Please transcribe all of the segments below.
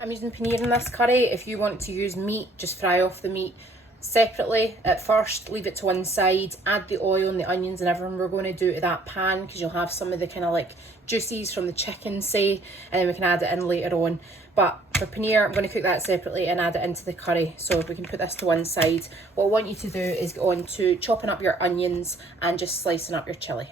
I'm using paneer in this curry. If you want to use meat, just fry off the meat separately at first, leave it to one side, add the oil and the onions and everything we're going to do to that pan, because you'll have some of the kind of like juices from the chicken, say, and then we can add it in later on. But for paneer, I'm going to cook that separately and add it into the curry. So we can put this to one side. What I want you to do is get on to chopping up your onions and just slicing up your chilli.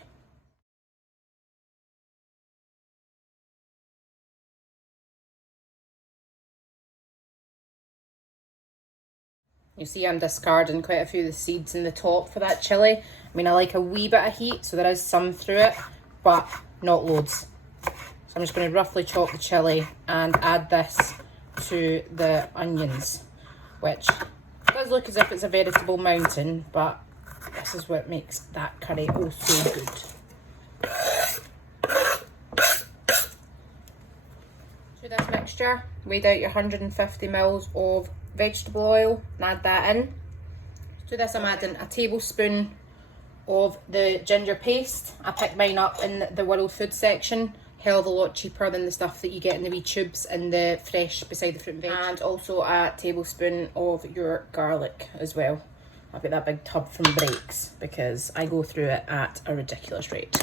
You see I'm discarding quite a few of the seeds in the top for that chilli. I mean, I like a wee bit of heat, so there is some through it, but not loads. So I'm just going to roughly chop the chilli and add this to the onions, which does look as if it's a vegetable mountain, but this is what makes that curry oh so good. To this mixture, weigh out your 150 ml of vegetable oil and add that in. To this I'm adding a tablespoon of the ginger paste. I picked mine up in the World Food section. Hell of a lot cheaper than the stuff that you get in the wee tubes and the fresh beside the fruit and veg. And also a tablespoon of your garlic as well. I've got that big tub from Breaks because I go through it at a ridiculous rate.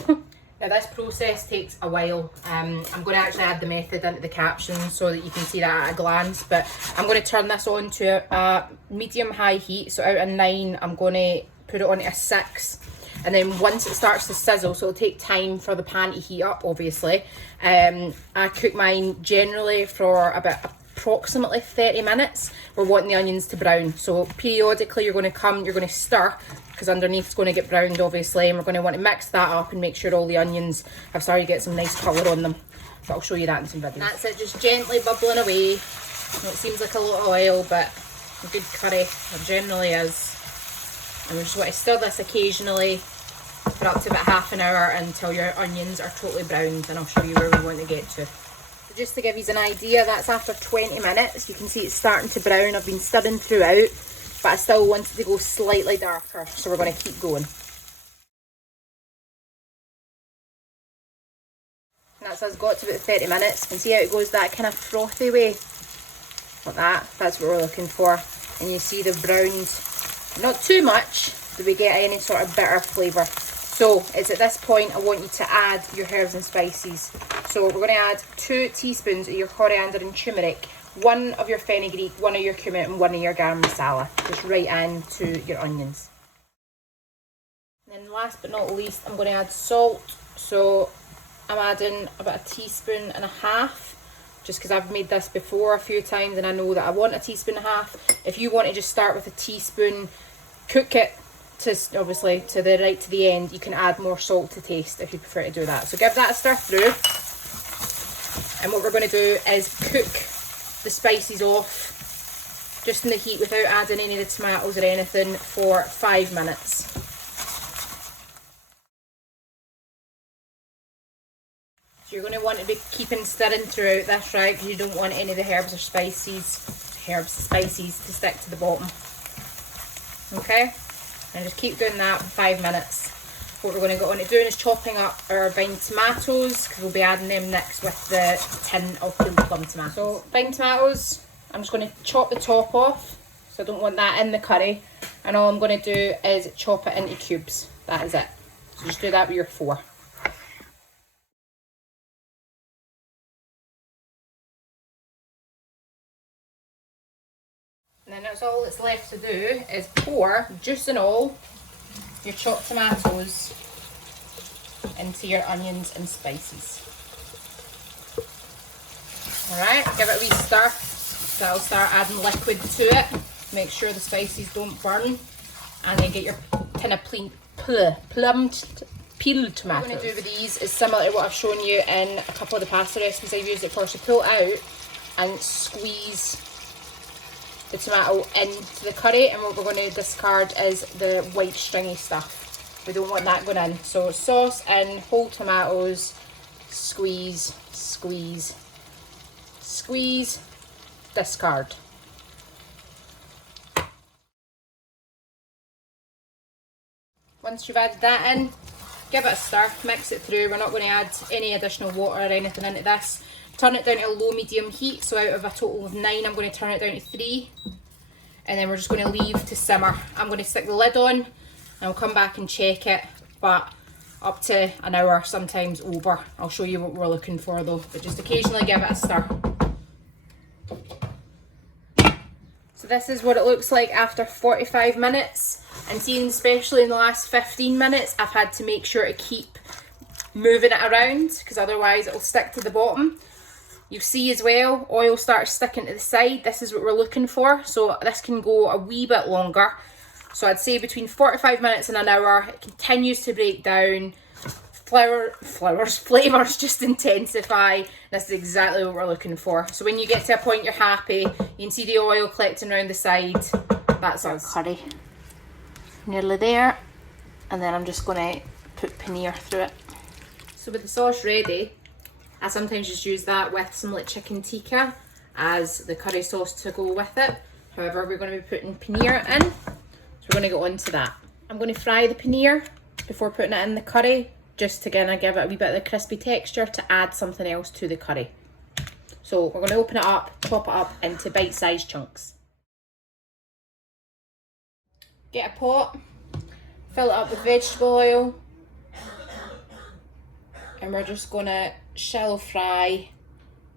Now this process takes a while. I'm going to actually add the method into the caption so that you can see that at a glance, but I'm going to turn this on to a medium-high heat. So out of 9, I'm going to put it on to a 6. And then once it starts to sizzle, so it'll take time for the pan to heat up, obviously. I cook mine generally for about approximately 30 minutes. We're wanting the onions to brown. So periodically you're going to stir, because underneath it's going to get browned, obviously, and we're going to want to mix that up and make sure all the onions have started to get some nice colour on them. But I'll show you that in some videos. And that's it, just gently bubbling away. It seems like a lot of oil, but a good curry it generally is. And we just want to stir this occasionally for up to about half an hour until your onions are totally browned, and I'll show you where we want to get to. So just to give you an idea, that's after 20 minutes. You can see it's starting to brown. I've been stirring throughout, but I still want it to go slightly darker, so we're going to keep going. And that's us got to about 30 minutes. You can see how it goes that kind of frothy way. Like that. That's what we're looking for. And you see the browns. Not too much, that we get any sort of bitter flavour. So it's at this point I want you to add your herbs and spices. So we're going to add 2 teaspoons of your coriander and turmeric, 1 of your fenugreek, 1 of your cumin and 1 of your garam masala. Just right into your onions. And then last but not least, I'm going to add salt. So I'm adding about 1.5 teaspoons, just because I've made this before a few times and I know that I want 1.5 teaspoons. If you want to just start with a teaspoon, cook it to obviously to the end, you can add more salt to taste if you prefer to do that. So give that a stir through, and what we're going to do is cook the spices off just in the heat without adding any of the tomatoes or anything for 5 minutes. So you're going to want to be keeping stirring throughout this, right, because you don't want any of the herbs or spices to stick to the bottom. Okay, and just keep doing that for 5 minutes. What we're going to go on to doing is chopping up our vine tomatoes, because we'll be adding them next with the tin of peeled plum tomatoes. So vine tomatoes, I'm just going to chop the top off, so I don't want that in the curry, and all I'm going to do is chop it into cubes. That is it. So just do that with your 4. And then that's all that's left to do is pour, juice and all, your chopped tomatoes into your onions and spices. Alright, give it a wee stir. That'll start adding liquid to it. Make sure the spices don't burn. And then get your tin of plum peeled tomatoes. What I'm going to do with these is similar to what I've shown you in a couple of the pasta recipes I've used it for. So pull it out and squeeze the tomato into the curry, and what we're going to discard is the white stringy stuff. We don't want that going in. So sauce in, whole tomatoes, squeeze, squeeze, squeeze, discard. Once you've added that in, give it a stir, mix it through. We're not going to add any additional water or anything into this. Turn it down to a low medium heat, so out of a total of 9 I'm going to turn it down to 3, and then we're just going to leave to simmer. I'm going to stick the lid on and I'll come back and check it, but up to an hour, sometimes over. I'll show you what we're looking for though, but just occasionally give it a stir. So this is what it looks like after 45 minutes, and seeing especially in the last 15 minutes I've had to make sure to keep moving it around because otherwise it'll stick to the bottom. You see as well, oil starts sticking to the side. This is what we're looking for, so this can go a wee bit longer. So I'd say between 45 minutes and an hour. It continues to break down. Flavours just intensify. This is exactly what we're looking for. So when you get to a point you're happy, you can see the oil collecting around the side. That's our curry. Nearly there. And then I'm just going to put paneer through it. So with the sauce ready, I sometimes just use that with some like chicken tikka as the curry sauce to go with it. However, we're going to be putting paneer in, so we're going to go on to that. I'm going to fry the paneer before putting it in the curry, just to kind of give it a wee bit of the crispy texture to add something else to the curry. So we're going to open it up, chop it up into bite-sized chunks. Get a pot, fill it up with vegetable oil, and we're just going to shallow fry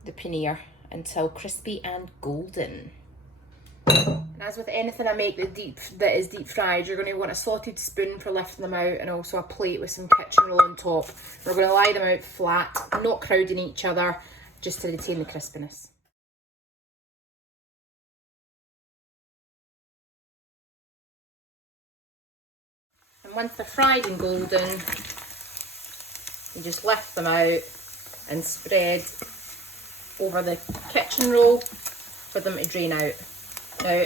the paneer until crispy and golden. And as with anything I make that is deep fried, you're going to want a slotted spoon for lifting them out, and also a plate with some kitchen roll on top. We're going to lie them out flat, not crowding each other, just to retain the crispiness. And once they're fried and golden, you just lift them out and spread over the kitchen roll for them to drain out. Now,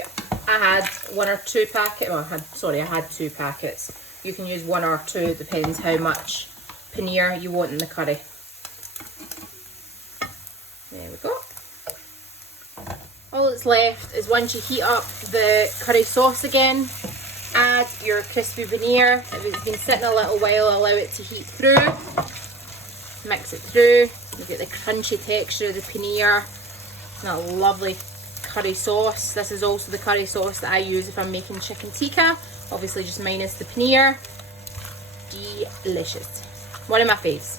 I had one or two packets, well, I had 2 packets. You can use 1 or 2, depends how much paneer you want in the curry. There we go. All that's left is once you heat up the curry sauce again, add your crispy paneer. If it's been sitting a little while, allow it to heat through. Mix it through. You get the crunchy texture of the paneer. That lovely curry sauce. This is also the curry sauce that I use if I'm making chicken tikka. Obviously just minus the paneer. Delicious. One of my faves.